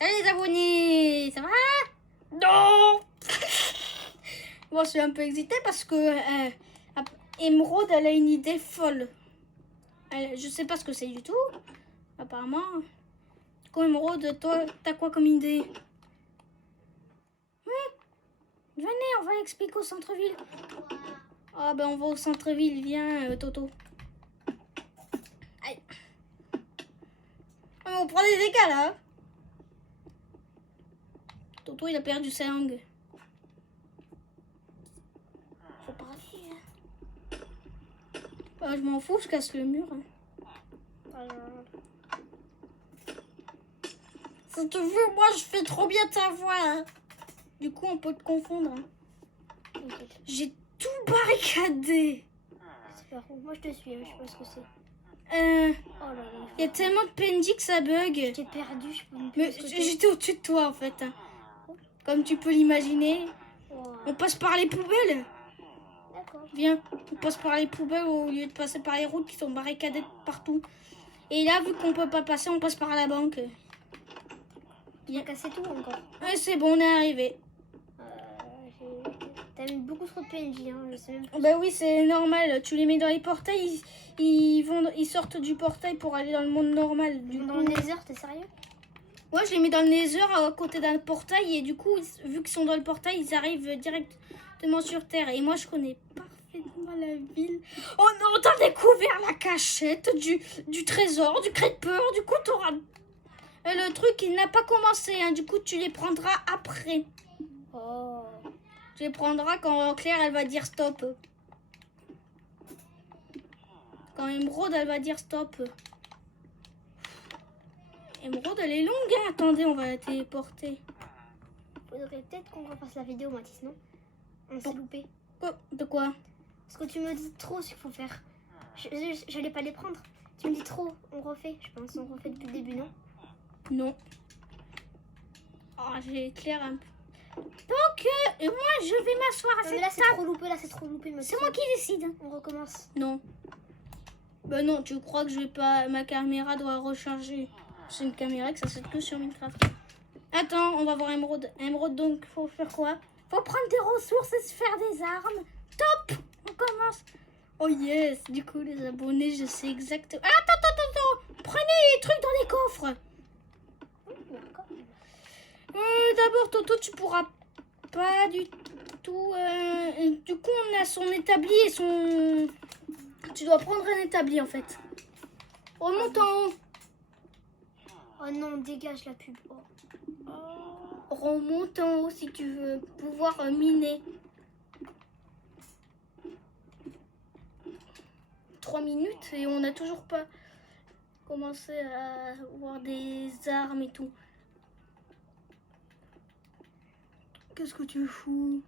Salut les abonnés, ça va? Non. Bon, je suis un peu excitée parce que Émeraude, elle a une idée folle. Je sais pas ce que c'est du tout, apparemment. Quand Émeraude, toi, t'as quoi comme idée? Venez, on va expliquer au centre-ville. Ah ben on va au centre-ville, viens Toto. Aïe. On prend des dégâts là. Toto il a perdu sa langue. Faut parler. Bah, je m'en fous, je casse le mur. Si tu veux, moi je fais trop bien ta voix. Hein. Du coup on peut te confondre. Hein. J'ai tout barricadé. Super, moi je te suis, je sais pas ce que c'est. Oh là là. Il y a tellement de PNJ que ça bug. J'ai perdu, je peux me Mais j'étais au-dessus de toi en fait. Comme tu peux l'imaginer. Wow. On passe par les poubelles. D'accord. Viens, on passe par les poubelles au lieu de passer par les routes qui sont barricadées partout. Et là, vu qu'on peut pas passer, on passe par la banque. Tu as cassé tout encore. Ouais, c'est bon, on est arrivé. T'as mis beaucoup trop de PNJ, hein, je sais même pas. Bah oui, c'est normal. Tu les mets dans les portails, ils sortent du portail pour aller dans le monde normal. Dans le Nether, t'es sérieux? Ouais, je les mets dans le Nether à côté d'un portail et du coup, vu qu'ils sont dans le portail, ils arrivent directement sur Terre. Et moi, je connais parfaitement la ville. Oh non, t'as découvert la cachette du trésor, du creeper. Du coup, t'auras... le truc, il n'a pas commencé. Hein. Du coup, tu les prendras après. Oh. Tu les prendras quand Claire, elle va dire stop. Quand Émeraude, elle va dire stop. Émeraude, elle est longue. Hein. Attendez, on va la téléporter. Faudrait peut-être qu'on refasse la vidéo, Mathis, non? On s'est loupé. De quoi? Parce que tu me dis trop ce qu'il faut faire. J'allais pas les prendre. Tu me dis trop. On refait, je pense. On refait depuis le début, non? Non. Oh, j'ai Claire un peu. Donc, moi, je vais m'asseoir à Non, cette mais là, c'est table. trop loupé, là, c'est trop loupé. Mathis. C'est moi qui décide. On recommence. Non. Bah non, tu crois que je vais pas... Ma caméra doit recharger. C'est une caméra que ça saute que sur Minecraft. Attends, on va voir Émeraude. Émeraude, donc, faut faire quoi? Faut prendre des ressources et se faire des armes. Top! On commence. Oh yes! Du coup, les abonnés, je sais exactement... Attends. Prenez les trucs dans les coffres. D'abord, Toto, tu pourras pas du tout... du coup, on a son établi et son... Tu dois prendre un établi, en fait. Remonte en haut. Oh non, dégage la pub. Oh. Remonte en haut si tu veux pouvoir miner. 3 minutes et on n'a toujours pas commencé à avoir des armes et tout. Qu'est-ce que tu fous?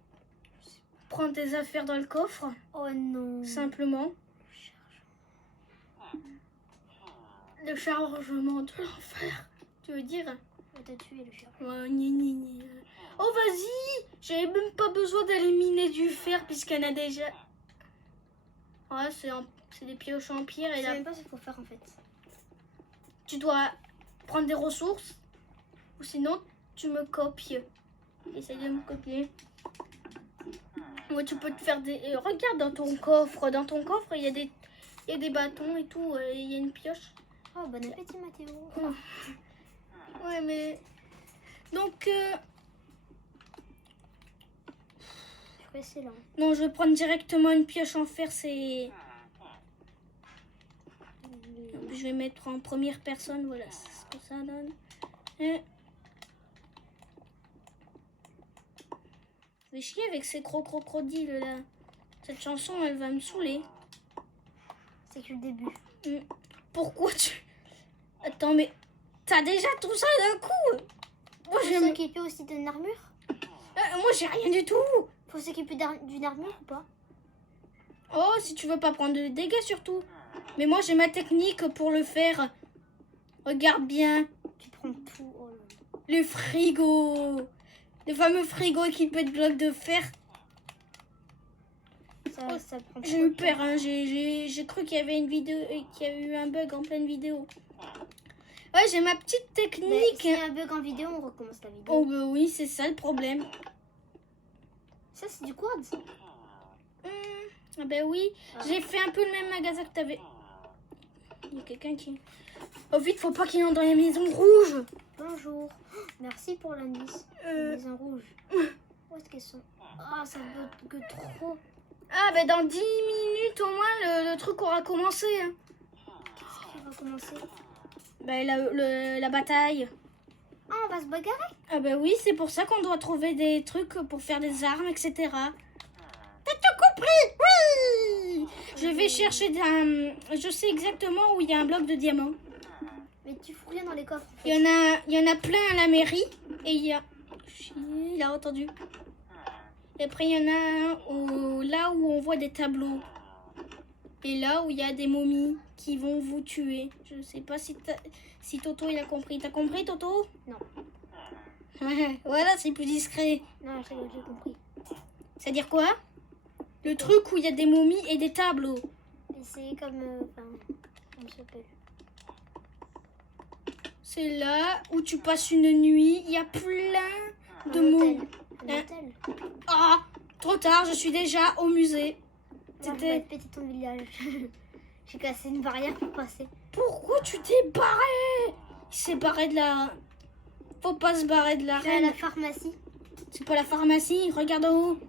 Prends tes affaires dans le coffre. Oh non. Simplement. Le chargement de l'enfer. Tu veux dire? On t'a tué le chat. Ouais, Oh vas-y. J'avais même pas besoin d'aller miner du fer puisqu'elle a déjà... Ouais, c'est des pioches en pierre. Je Et sais là, même pas ce qu'il faut faire en fait. tu dois prendre des ressources. Ou sinon, tu me copies. Essaye de me copier. Ouais, tu peux te faire des... regarde dans ton coffre. Dans ton coffre, il y a des bâtons et tout. Il y a une pioche. Oh, bon appétit, Mathéo. Ouais, mais... Donc... Je suis pressée là. Non, je vais prendre directement une pioche en fer. C'est... Je vais mettre en première personne. Voilà, c'est ce que ça donne. Et... Je vais chier avec ces crocodiles là. Cette chanson, elle va me saouler. C'est que le début. Pourquoi tu... Attends, mais t'as déjà tout ça d'un coup? Moi, Faut s'équiper aussi d'une armure? moi, j'ai rien du tout. Faut s'équiper d'une armure ou pas? Oh, si tu veux pas prendre de dégâts surtout. Mais moi, j'ai ma technique pour le faire. Regarde bien. Tu prends tout. Oh là. Le frigo. Le fameux frigo équipé de blocs de fer. Ça prend J'ai eu peur, hein. J'ai cru qu'il y avait une vidéo, qu'il y avait eu un bug en pleine vidéo. Ouais, j'ai ma petite Mais technique. s'il y a un bug en vidéo, on recommence la vidéo. Oh bah oui, c'est ça le problème. Ça, c'est du quartz. Ah ben oui, Ah. j'ai fait un peu le même magasin que t'avais. Il y a quelqu'un qui... Oh vite, faut pas qu'il entre dans les maisons rouges. Bonjour. Merci pour l'indice. Maison rouge. Où est-ce qu'elles sont? Ah, ça bug que trop. Ah ben dans 10 minutes au moins, le truc aura commencé. Hein. Qu'est-ce qui va commencer? Ben la bataille. Ah, on va se bagarrer? Ah ben oui, c'est pour ça qu'on doit trouver des trucs pour faire des armes, etc. T'as tout compris? Oui. Je vais chercher je sais exactement où il y a un bloc de diamants. Mais tu fous rien dans les coffres. Il y en a plein à la mairie. Et il y a... Il a entendu. Et après, il y en a un là où on voit des tableaux. Et là où il y a des momies qui vont vous tuer. Je sais pas si Toto il a compris. T'as compris, Toto? Non. Voilà, c'est plus discret. Non, j'ai compris. C'est-à-dire quoi? Le truc où il y a des momies et des tableaux. Et c'est comme... comment ça s'appelle? C'est là où tu passes une nuit. Il y a plein de Un momies. hôtel. Un hôtel. Ah, trop tard, je suis déjà au musée. Moi, je vais péter ton village. J'ai cassé une barrière pour passer. Pourquoi tu t'es barré? Il s'est barré de la... Faut pas se barrer de la Je vais à reine. la pharmacie. C'est pas la pharmacie, regarde en haut.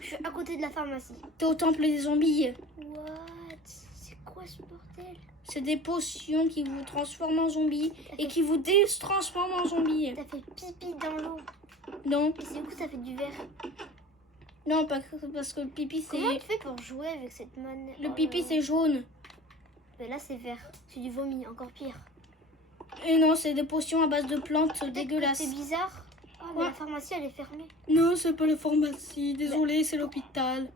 Je suis à côté de la pharmacie. T'es au temple des zombies. What? C'est quoi ce bordel? C'est des potions qui vous transforment en zombies et qui vous déstransforment en zombies. T'as fait pipi dans l'eau. Non, Et c'est où ça fait du verre? non, parce que le pipi Comment c'est... tu fais pour jouer avec cette manette? Le pipi c'est jaune. Mais là c'est vert. C'est du vomi, encore pire. Et non, c'est des potions à base de plantes Peut-être que dégueulasses. c'est bizarre. Ah, mais Quoi? la pharmacie elle est fermée. Non, c'est pas la pharmacie. Désolé, c'est l'hôpital.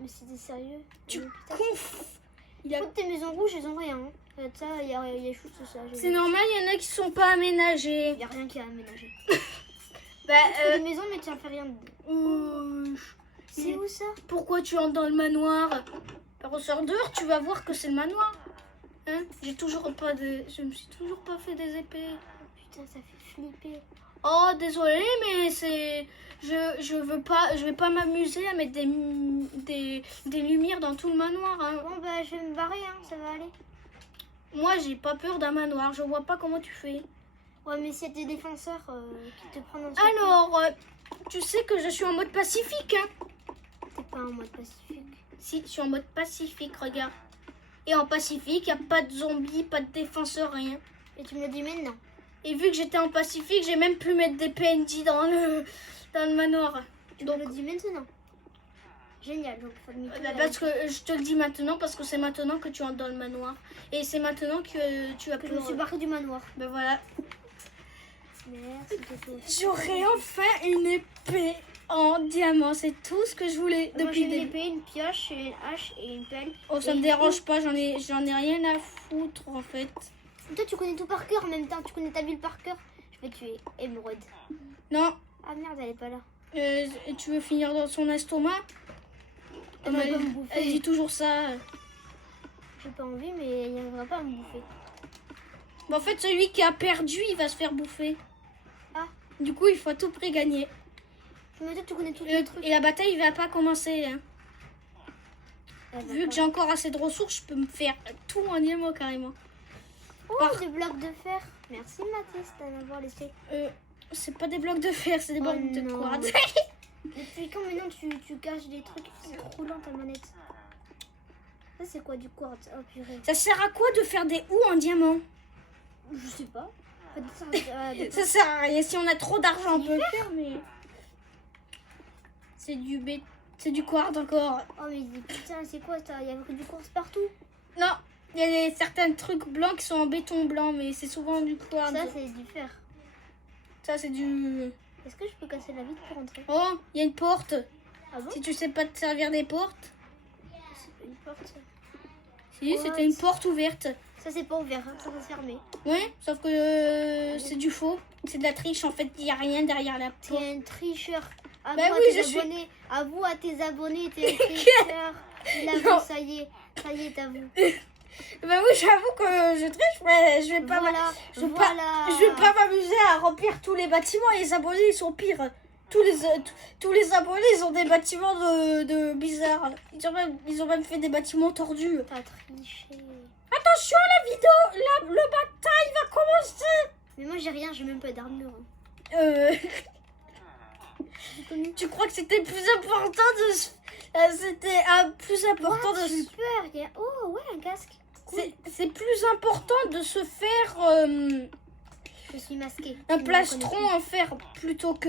Mais c'était sérieux. Tu Un hôpital. conf. Il a... Toutes tes maisons rouges, elles ont rien. Ça, il y a juste ça. C'est normal, il y en a qui sont pas aménagés. Il y a rien qui a aménagé. Bah, Des maisons, mais tu en fais rien. C'est où ça? Pourquoi tu entres dans le manoir? Ressors dehors, tu vas voir que c'est le manoir. Hein? Je me suis toujours pas fait des épées. Oh, putain, ça fait flipper. Oh, désolé, mais c'est... je vais pas m'amuser à mettre des lumières dans tout le manoir. Hein. Bon, bah, je vais me barrer, hein, ça va aller. Moi, j'ai pas peur d'un manoir. Je vois pas comment tu fais. Ouais, mais s'il y a des défenseurs qui te prennent en Alors, tu sais que je suis en mode pacifique. Hein. T'es pas en mode pacifique. Si, je suis en mode pacifique, regarde. Et en pacifique, il n'y a pas de zombies, pas de défenseurs, rien. Et tu me le dis maintenant. Et vu que j'étais en pacifique, j'ai même pu mettre des PNJ dans le manoir. Tu Donc, me le dis maintenant. Génial, donc faut le mytho, parce que je te le dis maintenant, parce que c'est maintenant que tu entres dans le manoir. Et c'est maintenant que tu as que pu... je me suis barré du manoir. Ben voilà. Merci, Toto. J'aurai enfin une épée en diamant. C'est tout ce que je voulais Moi, depuis j'ai une des... épée, une pioche, une hache et une pelle. Oh, ça Et me du dérange pas, j'en ai rien à foutre en fait. Toi, tu connais tout par cœur en même temps. Tu connais ta ville par cœur. Je vais tuer Émeraude. Non, Ah merde, elle est pas là. tu veux finir dans son estomac? Elle va pas me bouffer. Elle dit toujours ça. J'ai pas envie, mais elle viendra pas me bouffer. Bon, en fait, celui qui a perdu, il va se faire bouffer. Ah. Du coup, il faut à tout prix gagner. Mais toi, tu connais tous les trucs. Et la bataille, il va pas commencer. Hein. Elle va Vu pas. que j'ai encore assez de ressources, je peux me faire tout en diamant carrément. Oh, des blocs de fer. Merci, Mathis, d'en avoir laissé. C'est pas des blocs de fer, c'est des Oh blocs de non. quartz. Depuis quand maintenant tu caches des trucs? C'est trop lent ta manette. Ça, c'est quoi du quartz? Oh purée. Ça sert à quoi de faire des houes en diamant? Je sais pas. Faites ça, Ça sert à rien. Si on a trop d'argent, on peut le faire, mais... C'est du quartz encore. Oh mais putain, c'est quoi ça? Il y a du quartz partout. Non, il y a certains trucs blancs qui sont en béton blanc, mais c'est souvent du quartz. Ça, c'est du fer. Ça, c'est du... Est-ce que je peux casser la vitre pour entrer? Oh, il y a une porte. Ah bon? Si tu sais pas te servir des portes. C'est pas une porte, ça. Si, What? c'était une porte ouverte. Ça, c'est pas ouvert, hein. Ça, c'est fermé. Ouais, sauf que c'est du faux. C'est de la triche, en fait, il n'y a rien derrière la porte. T'es un tricheur. À Bah vous, oui, à tes je suis- abonnés. À vous, à tes abonnés, t'es un tricheur. Il a Non. vu, ça y est, t'as vu. Bah oui, j'avoue que je triche, mais je vais pas Voilà, je vais voilà. je vais pas m'amuser à remplir tous les bâtiments. Et les abonnés, ils sont pires. Tous les abonnés, ils ont des bâtiments de bizarres. Ils ont même fait des bâtiments tordus. T'as triché. Attention, la vidéo, le bataille va commencer. Mais moi j'ai rien, j'ai même pas d'armure. Tu crois que c'était plus important plus important de J'ai peur. Oh ouais, un casque. Cool. c'est plus important de se faire Je suis masquée. un Tu me plastron reconnais en fer plutôt que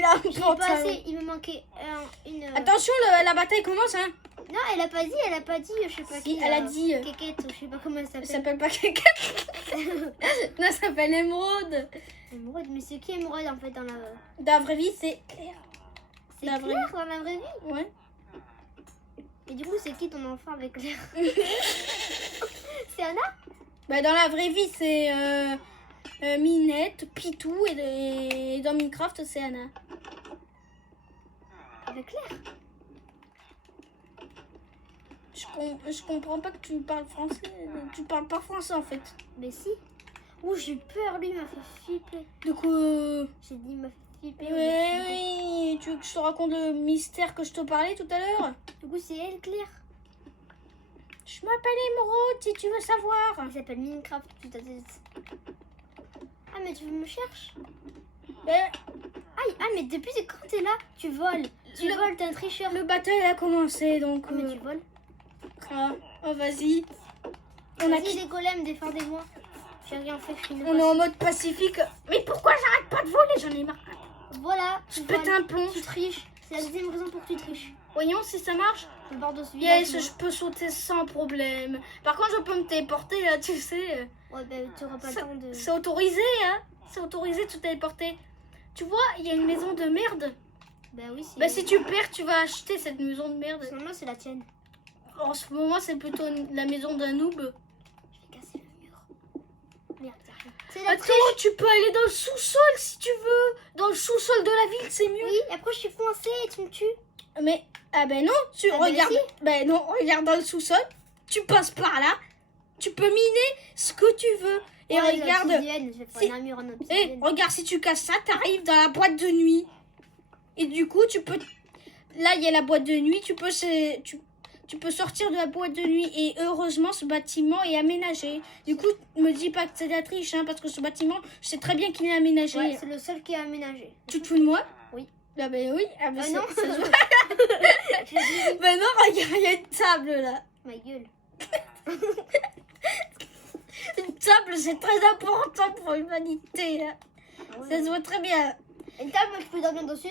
la plus. J'ai pantalon. pas assez, il me manquait une. Attention, la bataille commence, hein. Non, elle a pas dit, je sais pas Si, qui. elle a dit. Kékette, ou je sais pas comment elle Elle s'appelle. s'appelle pas quelqu'un. Non, elle s'appelle Émeraude. Émeraude, mais c'est qui Émeraude en fait dans la. Dans la vraie vie, c'est Claire. C'est La vraie Claire dans la vraie vie. Ouais. Et du coup, c'est qui ton enfant avec Claire? C'est Anna? Bah, dans la vraie vie, c'est Minette, Pitou et dans Minecraft, c'est Anna. Avec Claire? Je comprends pas que tu parles français. Tu parles pas français en fait. Mais si. Ouh, j'ai peur, lui, il m'a fait flipper. Du coup, J'ai dit, il m'a fait flipper. oui, tu veux que je te raconte le mystère que je te parlais tout à l'heure? Du coup, c'est elle, Claire. Je m'appelle Émeraude si tu veux savoir. Elle s'appelle Minecraft, putain de tête. Ah, mais tu me cherches? Ben, Aïe, ah, mais depuis quand t'es là? Tu voles. Tu voles, t'es un tricheur. le bataille a commencé donc. Ah, mais tu voles. Vas-y. Vas-y, les golems, défendez-moi. J'ai rien fait, je suis une On est en mode pacifique. Mais pourquoi j'arrête pas de voler? J'en ai marre. Voilà, Je tu pète voles. un plomb. Tu triches. C'est la deuxième raison pour que tu triches. Voyons si ça marche. Je borde au Yes, village, je peux sauter sans problème. Par contre, je peux me téléporter là, tu sais. moi. Ouais, bah, tu auras pas le temps de. C'est autorisé, hein. C'est autorisé de se téléporter. Tu vois, il y a une maison de merde. Bah oui, c'est. Bah si tu perds, tu vas acheter cette maison de merde. Normalement, c'est la tienne. En ce moment, c'est plutôt la maison d'un noob. Je vais casser le mur. Merde, y'a rien. C'est la Attends, triche. tu peux aller dans le sous-sol si tu veux. Dans le sous-sol de la ville, c'est mieux. Oui, après, je suis coincée et tu me tues. Mais, ah ben non, tu Ah ben regardes. si. Ben non, regarde dans le sous-sol. Tu passes par là. Tu peux miner ce que tu veux. Et Ouais, regarde. l'obsidienne, je vais Si- prendre un mur en Et obsidienne. regarde, si tu casses ça, t'arrives dans la boîte de nuit. Et du coup, tu peux. Là, il y a la boîte de nuit. Tu peux sortir de la boîte de nuit. Et heureusement, ce bâtiment est aménagé. Du coup, me dis pas que c'est de la triche, hein, parce que ce bâtiment, je sais très bien qu'il est aménagé. Ouais, c'est le seul qui est aménagé. Tu te fous de moi? Oui. Ah ben oui. Ah ben Ah c'est- non. ça se voit. J'ai dit Ben non, regarde, il y a une table là. ma gueule. Une table, c'est très important pour l'humanité. Hein. Ça se voit très bien. Une table, moi, je peux dormir dessus.